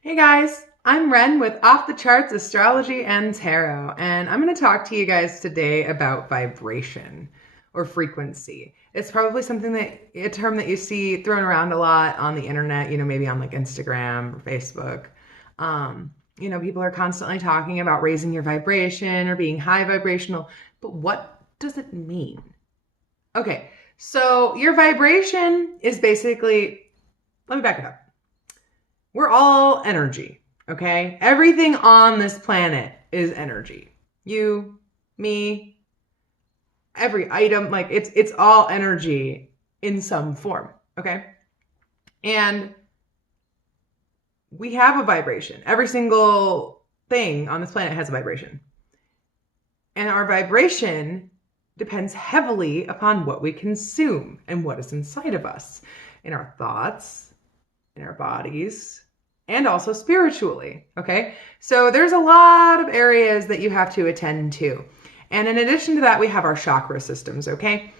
Hey guys, I'm Wren with Off the Charts Astrology and Tarot, and I'm going to talk to you guys today about vibration or frequency. It's probably a term that you see thrown around a lot on the internet, maybe on like Instagram or Facebook. People are constantly talking about raising your vibration or being high vibrational, but what does it mean? Okay, so your vibration is basically, let me back it up. We're all energy, okay? Everything on this planet is energy. You, me, every item, like it's all energy in some form, okay? And we have a vibration. Every single thing on this planet has a vibration. And our vibration depends heavily upon what we consume and what is inside of us, in our thoughts, in our bodies, and also spiritually, okay? So there's a lot of areas that you have to attend to. And in addition to that, we have our chakra systems, okay?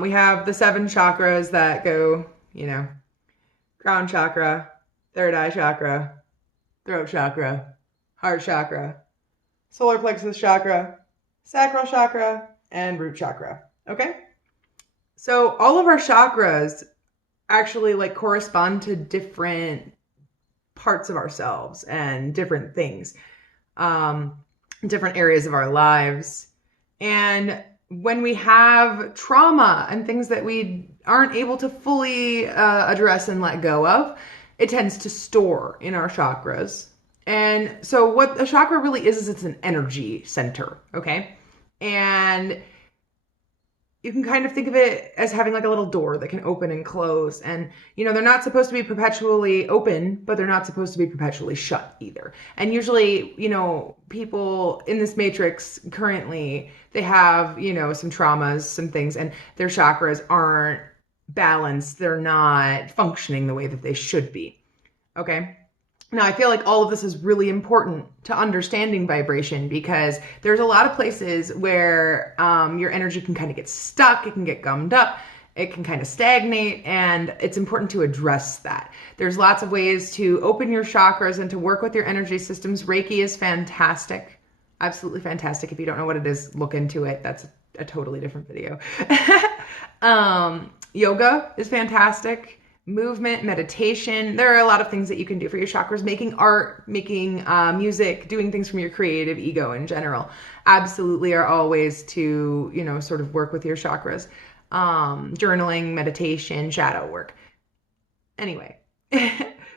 We have the 7 chakras that go, crown chakra, third eye chakra, throat chakra, heart chakra, solar plexus chakra, sacral chakra, and root chakra, okay? So all of our chakras actually correspond to different parts of ourselves and different things, different areas of our lives. And when we have trauma and things that we aren't able to fully address and let go of, it tends to store in our chakras. And so what a chakra really is it's an energy center, okay? And you can kind of think of it as having like a little door that can open and close. And, they're not supposed to be perpetually open, but they're not supposed to be perpetually shut either. And usually, people in this matrix currently, they have, some traumas, some things, and their chakras aren't balanced. They're not functioning the way that they should be. Okay. Now, I feel like all of this is really important to understanding vibration because there's a lot of places where your energy can kind of get stuck, it can get gummed up, it can kind of stagnate, and it's important to address that. There's lots of ways to open your chakras and to work with your energy systems. Reiki is fantastic, absolutely fantastic. If you don't know what it is, look into it. That's a totally different video. Yoga is fantastic. Movement, meditation. There are a lot of things that you can do for your chakras. Making art, making music, doing things from your creative ego in general. Absolutely are all ways to, sort of work with your chakras. Journaling, meditation, shadow work. Anyway,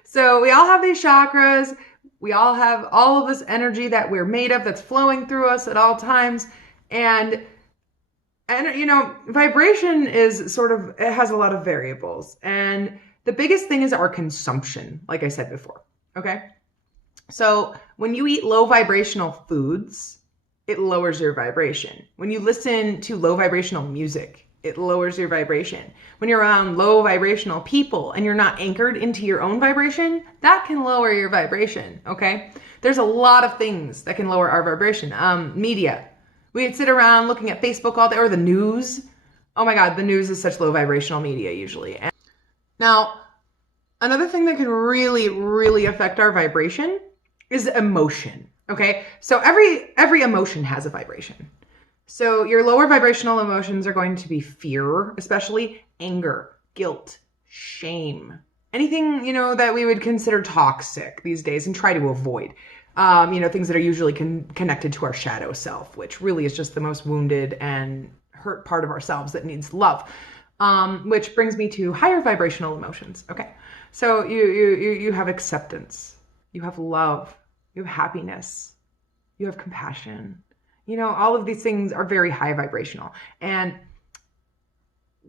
so we all have these chakras. We all have all of this energy that we're made of that's flowing through us at all times. And vibration is it has a lot of variables. And the biggest thing is our consumption, like I said before. Okay. So when you eat low vibrational foods, it lowers your vibration. When you listen to low vibrational music, it lowers your vibration. When you're around low vibrational people and you're not anchored into your own vibration, that can lower your vibration. Okay. There's a lot of things that can lower our vibration. Media. We'd sit around looking at Facebook all day, or the news. Oh my God, the news is such low vibrational media usually. And now, another thing that can really, really affect our vibration is emotion, okay? So every emotion has a vibration. So your lower vibrational emotions are going to be fear, especially anger, guilt, shame, anything, that we would consider toxic these days and try to avoid. Things that are usually connected to our shadow self, which really is just the most wounded and hurt part of ourselves that needs love. Which brings me to higher vibrational emotions. Okay. So you have acceptance, you have love, you have happiness, you have compassion. All of these things are very high vibrational. And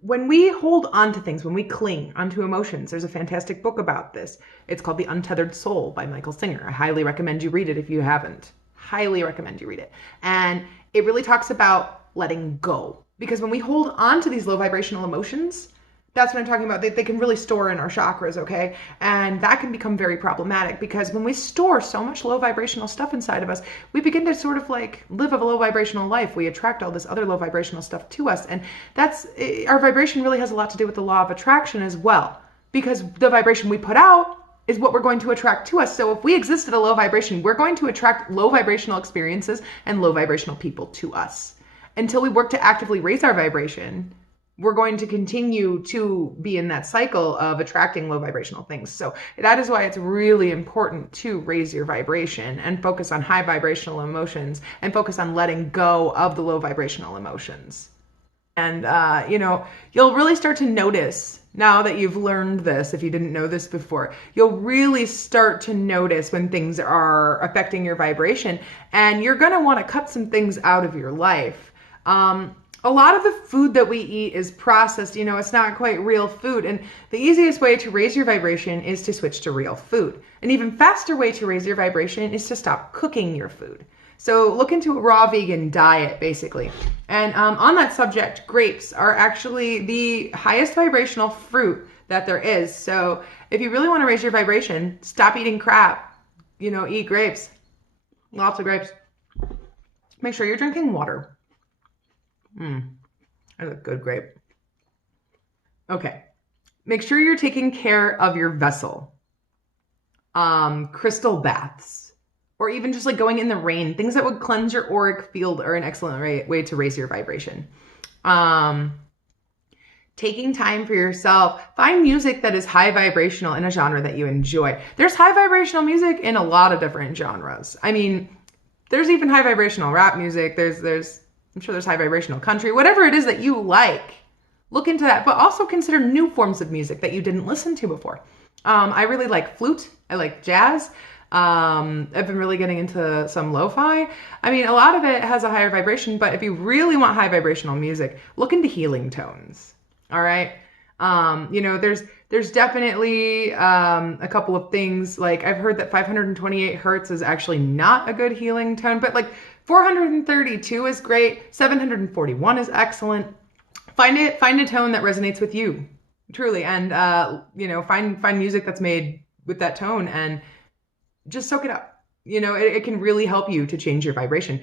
when we hold on to things, when we cling onto emotions, there's a fantastic book about this. It's called The Untethered Soul by Michael Singer. I highly recommend you read it if you haven't. Highly recommend you read it. And it really talks about letting go. Because when we hold on to these low vibrational emotions, that's what I'm talking about. They can really store in our chakras, okay? And that can become very problematic because when we store so much low vibrational stuff inside of us, we begin to sort of live a low vibrational life. We attract all this other low vibrational stuff to us. And our vibration really has a lot to do with the law of attraction as well. Because the vibration we put out is what we're going to attract to us. So if we exist at a low vibration, we're going to attract low vibrational experiences and low vibrational people to us. Until we work to actively raise our vibration, we're going to continue to be in that cycle of attracting low vibrational things. So that is why it's really important to raise your vibration and focus on high vibrational emotions and focus on letting go of the low vibrational emotions. And, you'll really start to notice now that you've learned this, if you didn't know this before, you'll really start to notice when things are affecting your vibration, and you're going to want to cut some things out of your life. A lot of the food that we eat is processed, it's not quite real food. And the easiest way to raise your vibration is to switch to real food. An even faster way to raise your vibration is to stop cooking your food. So look into a raw vegan diet, basically. And on that subject, grapes are actually the highest vibrational fruit that there is. So if you really want to raise your vibration, stop eating crap, eat grapes, lots of grapes. Make sure you're drinking water. That's a good grape. Okay. Make sure you're taking care of your vessel. Crystal baths, or even just like going in the rain, things that would cleanse your auric field are an excellent way to raise your vibration. Taking time for yourself. Find music that is high vibrational in a genre that you enjoy. There's high vibrational music in a lot of different genres. I mean, there's even high vibrational rap music. I'm sure there's high vibrational country, whatever it is that you like, look into that, but also consider new forms of music that you didn't listen to before. I really like flute. I like jazz. I've been really getting into some lo-fi. I mean, a lot of it has a higher vibration, but if you really want high vibrational music, look into healing tones. All right. There's definitely a couple of things. Like I've heard that 528 hertz is actually not a good healing tone, but like 432 is great. 741 is excellent. Find a tone that resonates with you, truly, and find music that's made with that tone and just soak it up. It can really help you to change your vibration.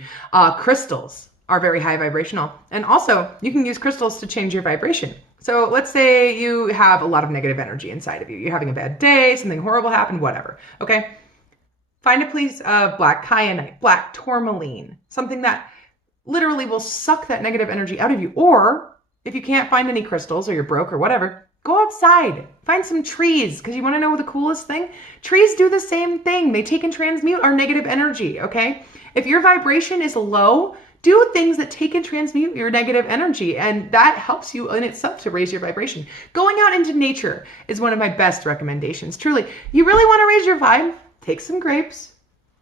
Crystals are very high vibrational, and also you can use crystals to change your vibration. So let's say you have a lot of negative energy inside of you. You're having a bad day, something horrible happened, whatever. Okay. Find a piece of black kyanite, black tourmaline, something that literally will suck that negative energy out of you. Or if you can't find any crystals or you're broke or whatever, go outside, find some trees, because you want to know the coolest thing? Trees do the same thing. They take and transmute our negative energy, okay? If your vibration is low, do things that take and transmute your negative energy, and that helps you in itself to raise your vibration. Going out into nature is one of my best recommendations. Truly, you really want to raise your vibe? Take some grapes,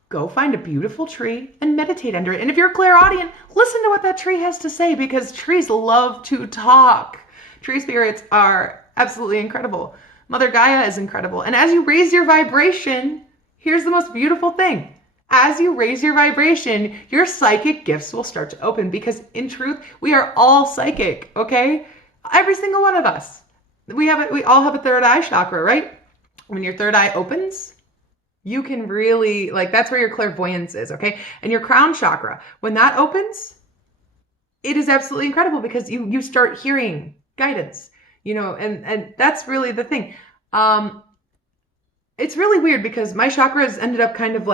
go find a beautiful tree, and meditate under it. And if you're a clairaudient, listen to what that tree has to say, because trees love to talk. Tree spirits are absolutely incredible. Mother Gaia is incredible. And as you raise your vibration, here's the most beautiful thing. As you raise your vibration, your psychic gifts will start to open, because in truth, we are all psychic, okay? Every single one of us. We all have a third eye chakra, right? When your third eye opens, you can really, that's where your clairvoyance is, okay? And your crown chakra, when that opens, it is absolutely incredible, because you start hearing guidance, and that's really the thing. It's really weird, because my chakras ended up kind of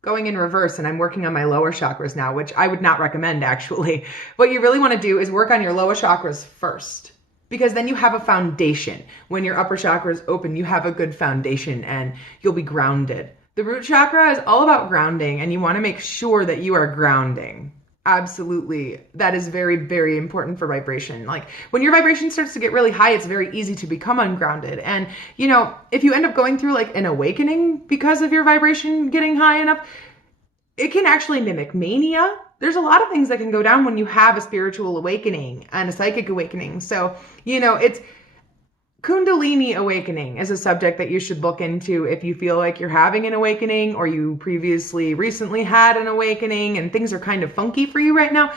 going in reverse, and I'm working on my lower chakras now, which I would not recommend, actually. What you really want to do is work on your lower chakras first, because then you have a foundation. When your upper chakras open, you have a good foundation and you'll be grounded. The root chakra is all about grounding, and you want to make sure that you are grounding. Absolutely. That is very, very important for vibration. When your vibration starts to get really high, it's very easy to become ungrounded. And, if you end up going through an awakening because of your vibration getting high enough, it can actually mimic mania. There's a lot of things that can go down when you have a spiritual awakening and a psychic awakening. So, it's Kundalini awakening is a subject that you should look into if you feel like you're having an awakening, or you recently had an awakening and things are kind of funky for you right now.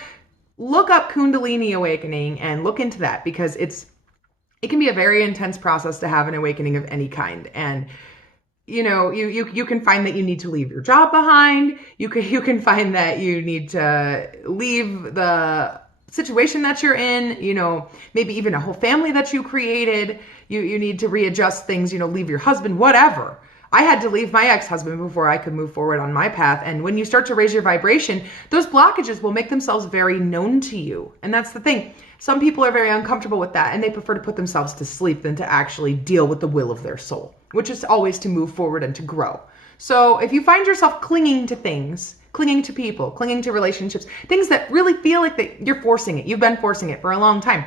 Look up Kundalini awakening and look into that, because it can be a very intense process to have an awakening of any kind. And you can find that you need to leave your job behind. You can find that you need to leave the situation that you're in, maybe even a whole family that you created. You need to readjust things, leave your husband, whatever. I had to leave my ex-husband before I could move forward on my path. And when you start to raise your vibration, those blockages will make themselves very known to you. And that's the thing. Some people are very uncomfortable with that, and they prefer to put themselves to sleep than to actually deal with the will of their soul, which is always to move forward and to grow. So if you find yourself clinging to things, clinging to people, clinging to relationships, things that really feel like that you're forcing it, you've been forcing it for a long time,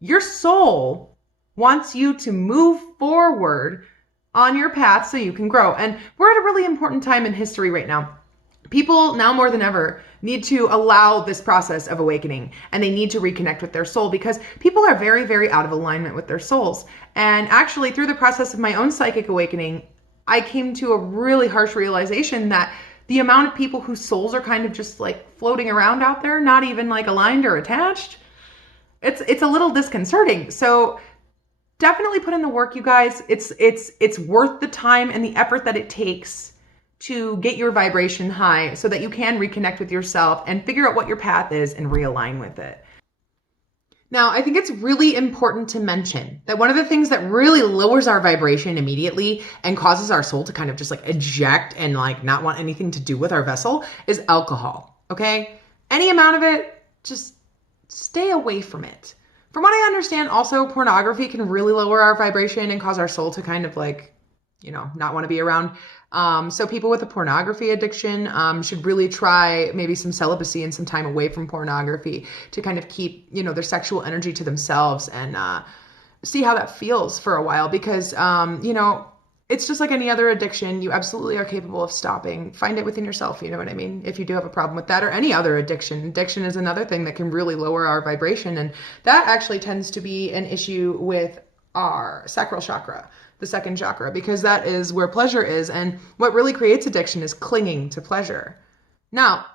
your soul wants you to move forward on your path so you can grow. And we're at a really important time in history right now. People now more than ever need to allow this process of awakening, and they need to reconnect with their soul, because people are very, very out of alignment with their souls. And actually, through the process of my own psychic awakening, I came to a really harsh realization that the amount of people whose souls are kind of just like floating around out there, not even like aligned or attached, it's a little disconcerting. So definitely put in the work, you guys. It's worth the time and the effort that it takes to get your vibration high so that you can reconnect with yourself and figure out what your path is and realign with it. Now, I think it's really important to mention that one of the things that really lowers our vibration immediately and causes our soul to kind of just like eject and like not want anything to do with our vessel is alcohol, okay? Any amount of it, just stay away from it. From what I understand, also pornography can really lower our vibration and cause our soul to kind of like, not want to be around. So people with a pornography addiction should really try maybe some celibacy and some time away from pornography to kind of keep, their sexual energy to themselves and see how that feels for a while, because, it's just like any other addiction. You absolutely are capable of stopping. Find it within yourself, you know what I mean? If you do have a problem with that, or any other addiction. Addiction is another thing that can really lower our vibration, and that actually tends to be an issue with our sacral chakra, the second chakra, because that is where pleasure is, and what really creates addiction is clinging to pleasure. Now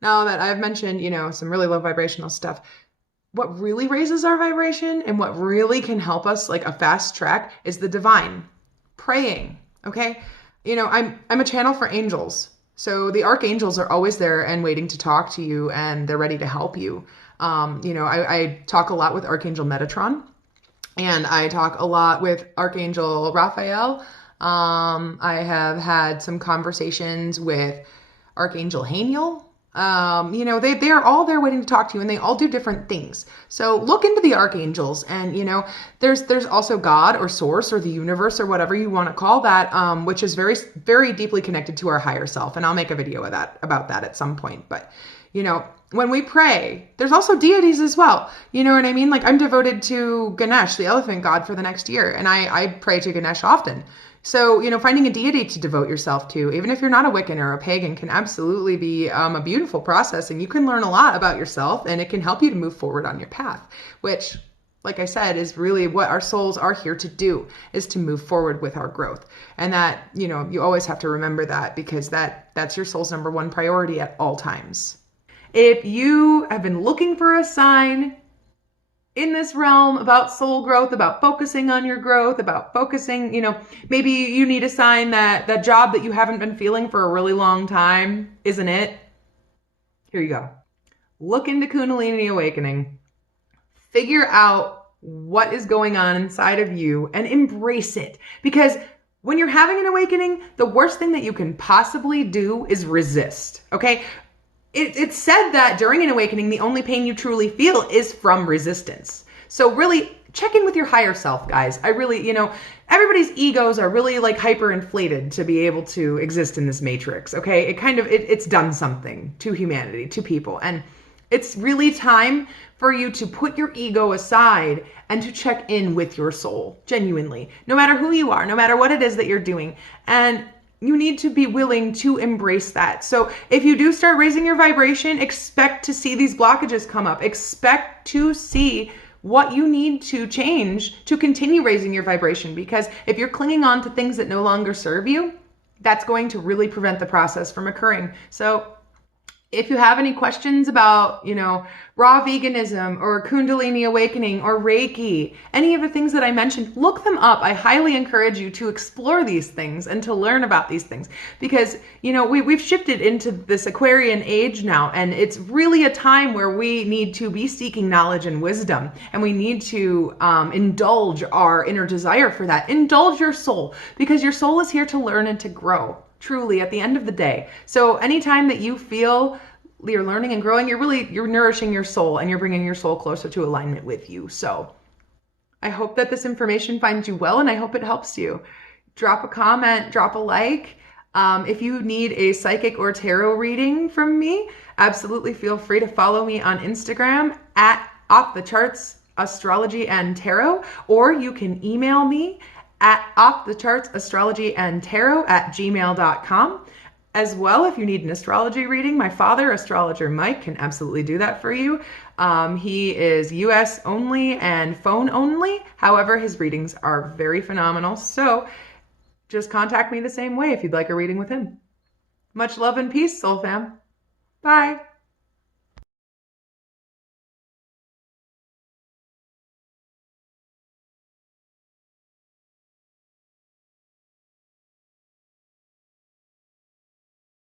that I've mentioned, some really low vibrational stuff, what really raises our vibration and what really can help us like a fast track is the divine. Praying, okay? I'm a channel for angels. So the archangels are always there and waiting to talk to you, and they're ready to help you. I talk a lot with Archangel Metatron, and I talk a lot with Archangel Raphael. I have had some conversations with Archangel Haniel. They are all there waiting to talk to you, and they all do different things. So look into the archangels, and there's also God or source or the universe or whatever you want to call that, which is very, very deeply connected to our higher self. And I'll make a video about that at some point. But when we pray, there's also deities as well. You know what I mean? Like, I'm devoted to Ganesh, the elephant god, for the next year, and I pray to Ganesh often. So, finding a deity to devote yourself to, even if you're not a Wiccan or a pagan, can absolutely be a beautiful process, and you can learn a lot about yourself, and it can help you to move forward on your path, which, like I said, is really what our souls are here to do, is to move forward with our growth. And that, you always have to remember that, because that's your soul's number one priority at all times. If you have been looking for a sign in this realm about soul growth, about focusing on your growth, about focusing, maybe you need a sign that that job that you haven't been feeling for a really long time isn't it. Here you go. Look into Kundalini Awakening. Figure out what is going on inside of you and embrace it. Because when you're having an awakening, the worst thing that you can possibly do is resist, okay? It's said that during an awakening, the only pain you truly feel is from resistance. So really check in with your higher self, guys. I really, everybody's egos are really like hyperinflated to be able to exist in this matrix, okay? It's done something to humanity, to people. And it's really time for you to put your ego aside and to check in with your soul, genuinely, no matter who you are, no matter what it is that you're doing. And you need to be willing to embrace that. So if you do start raising your vibration, expect to see these blockages come up. Expect to see what you need to change to continue raising your vibration. Because if you're clinging on to things that no longer serve you, that's going to really prevent the process from occurring. So If you have any questions about, raw veganism or Kundalini awakening or Reiki, any of the things that I mentioned, look them up. I highly encourage you to explore these things and to learn about these things because, we've shifted into this Aquarian age now, and it's really a time where we need to be seeking knowledge and wisdom, and we need to indulge our inner desire for that. Indulge your soul, because your soul is here to learn and to grow. Truly, at the end of the day. So anytime that you feel you're learning and growing, you're nourishing your soul, and you're bringing your soul closer to alignment with you. So I hope that this information finds you well, and I hope it helps you. Drop a comment, drop a like. If you need a psychic or tarot reading from me, absolutely feel free to follow me on Instagram at Off the Charts Astrology and Tarot, or you can email me at offthechartsastrologyandtarot@gmail.com. As well, if you need an astrology reading, my father, Astrologer Mike, can absolutely do that for you. He is US only and phone only. However, his readings are very phenomenal. So just contact me the same way if you'd like a reading with him. Much love and peace, Soul Fam. Bye.